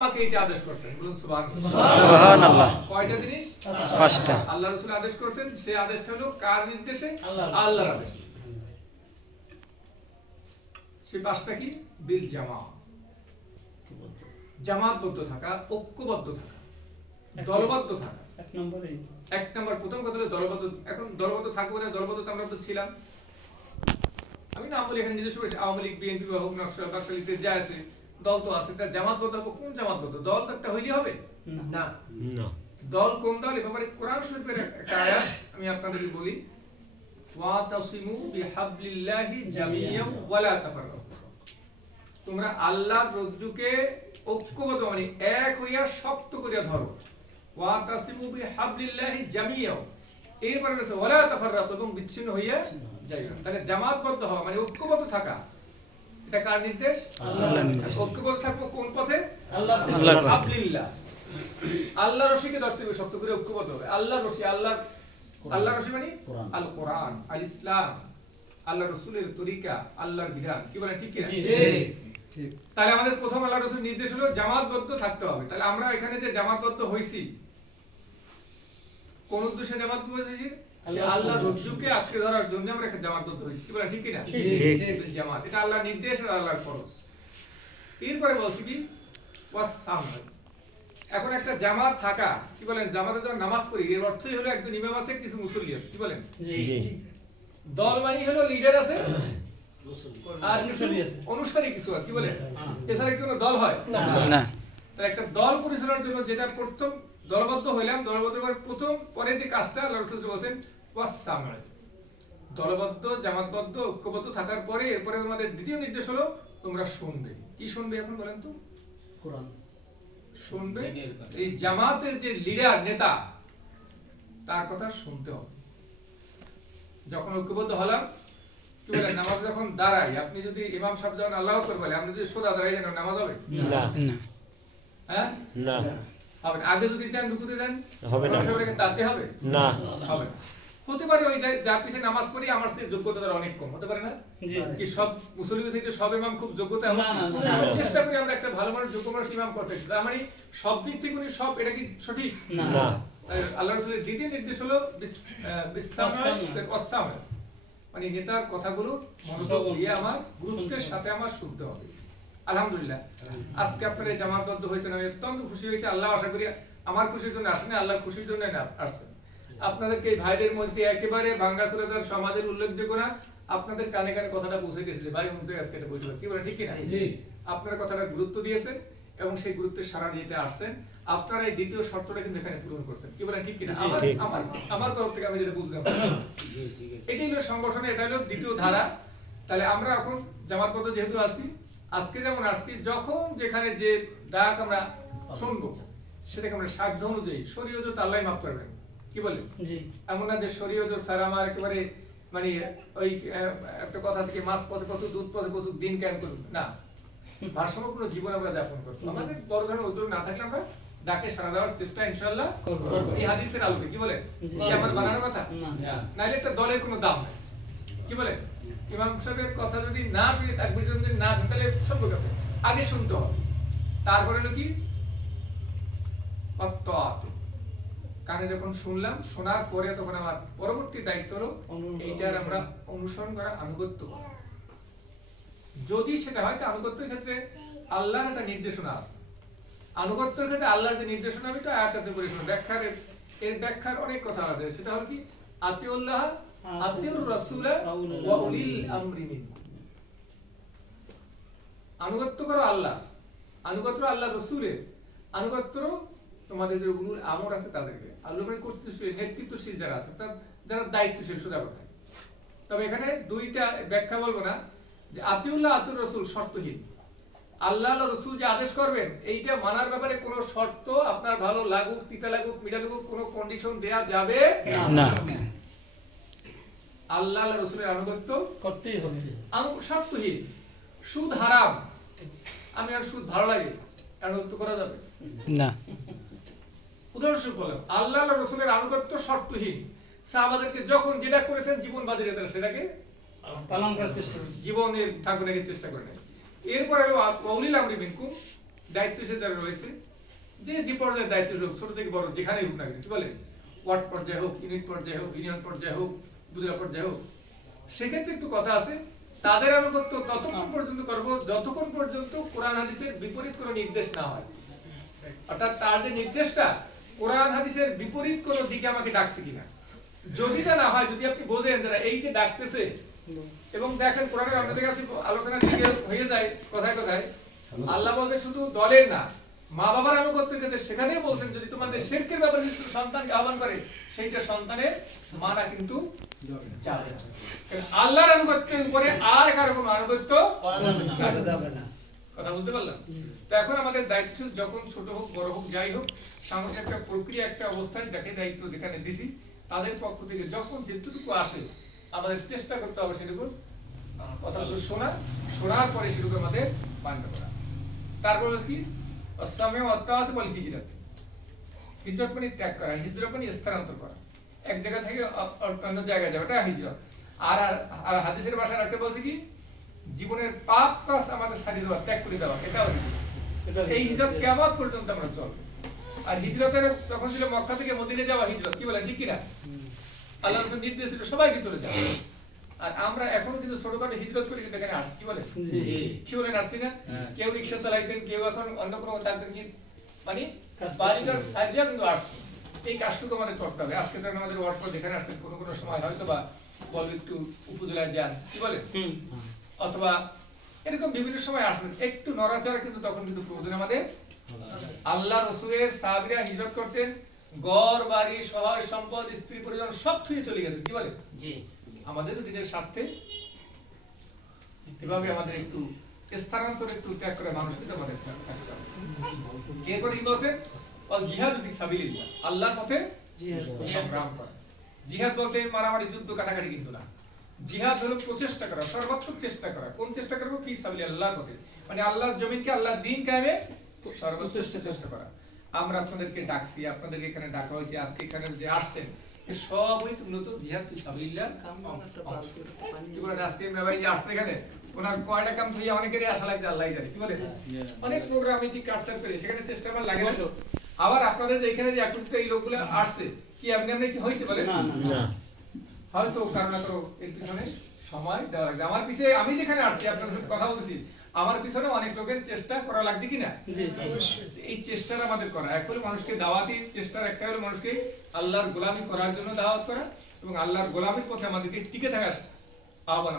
আমাকে এটা আদেশ করেছেন, বলুন সুবহানাল্লাহ। কয়টা জিনিস? পাঁচটা। আল্লাহ রাসূল আদেশ করেছেন, সেই আদেশটা হলো কার নির্দেশে? আল্লাহর আদেশে। সেই পাঁচটা কি? বিল জামা, জামাতবদ্ধ থাকা, ঐক্যবদ্ধ থাকা, দলবদ্ধ থাকা। এক নম্বর প্রথম কথা হলো দলবদ্ধ। এখন দলবদ্ধ থাকবো না, দলবদ্ধ তো আমরা তো ছিলাম। আমি নাম বলি এখানে নিজস্ব করেছি, আওয়ামী লীগ, বিএনপি বা হোক, নকশালিতে যা আছে দল তো আছে, তার জামাতবদ্ধ হবে। কোন জামাতবদ্ধ? দল তো একটা হইলে হবে না। দল কোন দল? এ ব্যাপারে কোরআন শরীফের একটা আয়াত আমি আপনাদেরকে বলি, ওয়াতাসিমু বিহাবলিল্লাহি জামিয়ান ওয়া লা তাফাররাকু। তোমরা আল্লাহর রজ্জুকে ঐক্যবদ্ধ মানে এক হইয়া শক্ত করিয়া ধরো। ওয়াতাসিমু বিহাবলিল্লাহি জামিয়ান, এরপরে আছে ওয়া লা তাফাররাকু, এবং বিচ্ছিন্ন হইয়া যাইও না। তাহলে জামাতবদ্ধ হওয়া মানে ঐক্যবদ্ধ থাকা, এটা কার নির্দেশ? আল্লাহর নির্দেশ। ঐক্যবদ্ধ থাকবো কোন পথে? আল্লাহর হাবলিল্লাহ, আল্লাহর রশিকে ধরতে হবে, শক্ত করে ঐক্যবদ্ধ হবে। আল্লাহর রশি, আল্লাহর রশি মানে আল কোরআন, আল ইসলাম, আল্লাহর রাসূলের তরিকা, আল্লাহর বিধান। কি বলেন, ঠিক কি না? ঠিক। তাহলে আমাদের প্রথম আল্লাহর রাসূলের নির্দেশ হলো জামাতবদ্ধ থাকতে হবে। তাহলে আমরা এখানে যে জামাতবদ্ধ হইছি, কোন উদ্দেশ্যে জামাতবদ্ধ হইছি? আল্লাহর রজ্জুকে আঁকড়ে ধরার জন্য আমরা এখানে জামাতবদ্ধ হইছি। কি বলেন, ঠিক কি না? ঠিক। জামাত এটা আল্লাহর নির্দেশ আর আল্লাহর ফরজ। এরপরে বলছি কি? ওয়াসসামা। এখন একটা জামাত থাকা, কি বলেন, জামাতে যখন নামাজ পড়ি এর অর্থই হলো একজন ইমাম আছে, কিছু মুসল্লি আছে। কি বলেন? জি। দল মানে হলো লিডার আছে আর মুসল্লি আছে, অনুসারী কিছু আছে। কি বলেন? এছাড়া কি কোনো দল হয়? না। তাহলে একটা দল পরিচালনার জন্য যেটা প্রথম দলবদ্ধ হইলাম, দলবদ্ধ হওয়ার প্রথম পরে যে কাজটা আল্লাহ রাসূল বলেন ওয়াসসামা। দলবদ্ধ, জামাতবদ্ধ, ঐক্যবদ্ধ থাকার পরে এরপরে আমাদের দ্বিতীয় নির্দেশ হলো তোমরা শুনবে। কি শুনবে এখন বলেন তো? কোরআন শুনবে। এই জামাতের যে লিডার, নেতা, তার কথা শুনতে হবে। যখন ঐক্যবদ্ধ হলাম, কি বলেন, নামাজ যখন দাঁড়াই, আপনি যদি ইমাম সাহেব যখন আল্লাহু আকবার বলে, আপনি যদি সোজা দাঁড়াই যান, নামাজ হবে? না। হ্যাঁ, না হবে। আগে যদি যান রুকুতে যান, হবে না। সবাইকে তাতে হবে? না, হবে না। হতে পারে ওই যার পিছনে নামাজ পড়ি আমার চেয়ে যোগ্যতা তার অনেক কম, হতে পারে না? কি সব মুসলিম থেকে সব ইমাম খুব যোগ্যতা? চেষ্টা করি আমরা একটা ভালো মানুষ, যোগ্য মানুষ ইমাম করতে। তার মানে সব দিক থেকে উনি সব, এটা কি সঠিক? না। আল্লাহ রাসূলের দ্বিতীয় নির্দেশ হলো বিসসামা, মানে নেতার কথাগুলো মনোযোগ দিয়ে আমার গুরুত্বের সাথে আমার শুনতে হবে। আলহামদুলিল্লাহ, আজকে আপনারা জামাতবদ্ধ হয়েছেন, আমি অত্যন্ত খুশি হয়েছি। আল্লাহ আশা করি আমার খুশির জন্য আসেন, আল্লাহর খুশির জন্য আসছেন। আপনাদেরকে এই ভাইদের মধ্যে একেবারে বাঙ্গাসুরাদার সমাজের উল্লেখযোগ্য না, আপনাদের কানে কানে কথাটা পৌঁছে গেছে, ভাই মধ্যে আজকে এটা বুঝতে পারছি। কি বলে, ঠিক কি না? আপনারা কথাটা গুরুত্ব দিয়েছেন এবং সেই গুরুত্বের সাড়া দিতে আসছেন। আপনারা এই দ্বিতীয় শর্তটা কিন্তু এখানে পূরণ করছেন। কি বলেন, ঠিক কি না? আমার তরফ থেকে আমি যেটা বুঝলাম, এটাই হলো সংগঠনের, এটা হলো দ্বিতীয় ধারা। তাহলে আমরা এখন জামাতবদ্ধ যেহেতু আছি, আজকে যেমন আসছি, যখন যেখানে যে ডাক আমরা শুনবো সেটাকে আমরা সাধ্য অনুযায়ী, শরীয়ত তো আল্লাহই মাফ করবেন। কি বলে, এমন না যে শরীয়ত স্যার আমার একেবারে মানে ওই একটা কথা থেকে মাছ পথে প্রচুর, দুধ পথে প্রচুর, দিন কেন করুন না, ভারসাম্যপূর্ণ জীবন আমরা যাপন করবো। আমাদের বড় ধরনের উদ্যোগ না থাকলে আমরা ডাকে সাড়া দেওয়ার চেষ্টা ইনশাআল্লাহ করবো এই হাদিসের আলোকে। কি বলে, আমার বানানোর কথা নাইলে একটা দলের কোনো দাম নাই। কি বলে, ইমাম সাহেবের কথা যদি না শুনে, তাকবীর যদি না শুনে, তাহলে সব লোক আগে শুনতে হবে। তারপরে হলো কি, কানে যখন শুনলাম, শোনার পরে তখন আমার পরবর্তী দায়িত্ব হলো এইটার আমরা অনুসরণ করা, আনুগত্য করা। যদি সেটা হয়, আনুগত্যের ক্ষেত্রে আল্লাহর একটা নির্দেশনা আছে। আনুগত্যের ক্ষেত্রে আল্লাহর যে নির্দেশনা, আমি তো আয়াতে পড়েছিলাম, ব্যাখ্যার এর ব্যাখ্যার অনেক কথা আছে। সেটা হলো কি, আতিউল্লাহ আতিউর রাসূল ওয়া উলিল আমরি মিনকুম। আনুগত্য করো আল্লাহ, আনুগত্য আল্লাহর রাসূলের, আনুগত্য তোমাদের যে উলুল আমর আছে তাদেরকে। আল্লাহর কর্তৃত্বশীল, নেতৃত্বশীল যারা আছে, যারা দায়িত্বশীল, সোজা কথা। তবে এখানে দুইটা ব্যাখ্যা বলবো না, যে আতিউল্লাহ আতিউর রাসূল শর্তহীন। আল্লাহ রাসূল যে আদেশ করবেন, এইটা মানার ব্যাপারে কোনো শর্ত, আপনার ভালো লাগুক, তিতা লাগুক, মিঠা লাগুক, কোনো কন্ডিশন দেয়া যাবে না। আল্লাহ রাসূলের আনুগত্য করতেই হবে, শর্তহীন। সুদ হারাম, আমি আর সুদ ভালো লাগে, আনুগত্য করা যাবে না। উদাহরণস্বরূপ বললাম, আল্লাহ রাসূলের আনুগত্য শর্তহীন। সাহাবাদেরকে যখন যেটা করেছেন জীবন বাজি রেখে সেটাকে পালন করার চেষ্টা, জীবনের ঠাকুরের চেষ্টা করেন। এরপরে উলিল আমরি মিনকুম, দায়িত্বশীল যারা রয়েছে, যে পর্যায়ে দায়িত্ব হোক, ছোট থেকে বড় যেখানেই হোক না কেন, কি বলে, ওয়ার্ড পর্যায়ে হোক, ইউনিট পর্যায়ে হোক, ইউনিয়ন পর্যায়ে হোক, উপজেলা পর্যায়ে হোক, সেক্ষেত্রে একটু কথা আছে, তাদের আনুগত্য ততক্ষণ পর্যন্ত করব যতক্ষণ পর্যন্ত কোরআন হাদিসের বিপরীত কোনো নির্দেশ না হয়। অর্থাৎ তার যে নির্দেশটা কোরআন হাদিসের বিপরীত কোনো দিকে আমাকে ডাকছে কিনা, যদি তা না হয়, যদি আপনি বোঝেন যারা এই যে ডাকতেছে এবং দেখেন কোরআনের আমাদের কাছে আলোচনা দিকে হয়ে যায় কথায় কথায়, আল্লাহ বলতে শুধু দলের না, মা বাবার আনুগত্যের ক্ষেত্রে সেখানেও বলছেন যদি তোমাদের শিরকের ব্যাপারে সন্তানকে আহ্বান করে সেইটা সন্তানের মানা কিন্তু যাবে না। আল্লাহর আনুগত্যের উপরে আর কারো কোনো আনুগত্য করা যাবে না। কথা বুঝতে পারলাম? তো এখন আমাদের দায়িত্ব যখন ছোট হোক বড় হোক যাই হোক, সামনে একটা প্রক্রিয়া একটা অবস্থায় যাকে দায়িত্ব যেখানে দিছি তাদের পক্ষ থেকে যখন যেটুকু আসে আমাদের চেষ্টা করতে হবে সেটুকু কথাগুলো শোনার পরে সেটুকু আমাদের মান্য করা। তারপর কি অসামে অত্যাহত বল হিজরত, হিজরত মানে ত্যাগ করা, হিজরত মানে স্থানান্তর করা, এক জায়গা থেকে অন্য জায়গায় যাওয়া, এটা হিজরত। আর হাদিসের ভাষায় একটা বলছে কি জীবনের পাপ কাজ আমাদের ছাড়িয়ে দেওয়া, ত্যাগ করে দেওয়া, এটাও হিজরত। এই হিজরত কিয়ামত পর্যন্ত আমরা চলবে। আর হিজরতের তখন ছিল মক্কা থেকে মদিনা যাওয়া হিজরত, কি বলে ঠিক কিনা? আল্লাহ রাসূল নির্দেশ ছিল সবাইকে চলে যাবে। আর আমরা এখনো কিন্তু ছোটখাটো হিজরত করি, কিন্তু এখানে আসছি, কি বলে কি বলেন আসছি না? কেউ রিক্সা চালাইতেন, কেউ এখন অন্য কোনো ডাক্তার কি মানে বাড়িঘর সাইডে কিন্তু আসছে। এই কাজটুকু আমাদের করতে হবে। আজকে তো আমাদের ওয়ার্ড পর যেখানে আসছেন কোনো কোনো সময় হয়তো বা বলবে একটু উপজেলায় যান, কি বলে, অথবা এরকম বিভিন্ন সময় আসবেন, একটু নড়াচড়া কিন্তু তখন কিন্তু প্রয়োজন আমাদের। আল্লাহ রাসূলের সাহাবীরা হিজরত করতেন, ঘর বাড়ি সহায় সম্পদ স্ত্রী পরিজন সব থুয়ে চলে গেছেন, কি বলে জি। আমাদেরও দিনের স্বার্থে এভাবে আমাদের একটু স্থানান্তর একটু ত্যাগ করে মানুষকে আমাদের থাকতে হবে। এরপর কি বলছেন? ওয়াল জিহাদু ফি সাবিলিল্লাহ, আল্লাহর পথে সংগ্রাম করা। জিহাদ বলতে মারামারি যুদ্ধ কাটাকাটি কিন্তু না। জিহাদ হলো প্রচেষ্টা করা, সর্বাত্মক চেষ্টা করা। কোন চেষ্টা করব? ফি সাবিলিল্লাহ, আল্লাহর পথে, মানে আল্লাহর জমিনকে আল্লাহর দ্বীন কায়েমে সর্বোচ্চ চেষ্টা করা। আমরা আপনাদেরকে ডাকছি, আপনাদেরকে এখানে ডাকা হয়েছে, আজকে এখানে যে আসছেন সবই মূলত জিহাদ ফি সাবিলিল্লাহ। কি বলেন আজকে ভাই যে আসছে এখানে ওনার কয়টা কাম হইয়া অনেকেরই আশা লাগছে আল্লাহই জানে, কি বলে অনেক প্রোগ্রাম এটি কাটচার করে সেখানে চেষ্টা আমার লাগে না। আবার আপনাদের যে এখানে যে একত্রিত এই লোকগুলো আসছে কি এমনি এমনি কি হয়েছে বলে না, হয়তো কারণ না কারো এর পিছনে সময় দেওয়া লাগছে। আমার পিছনে আমি যেখানে আসছি আপনাদের সাথে কথা বলছি, আমার পিছনে অনেক লোকের চেষ্টা করা লাগছে কিনা, এই চেষ্টাটা আমাদের করা। এক হলো মানুষকে দাওয়াতি চেষ্টার, একটা হলো মানুষকে আল্লাহর গোলামি করার জন্য দাওয়াত করা এবং আল্লাহর গোলামির পথে আমাদেরকে টিকে থাকার আহ্বান।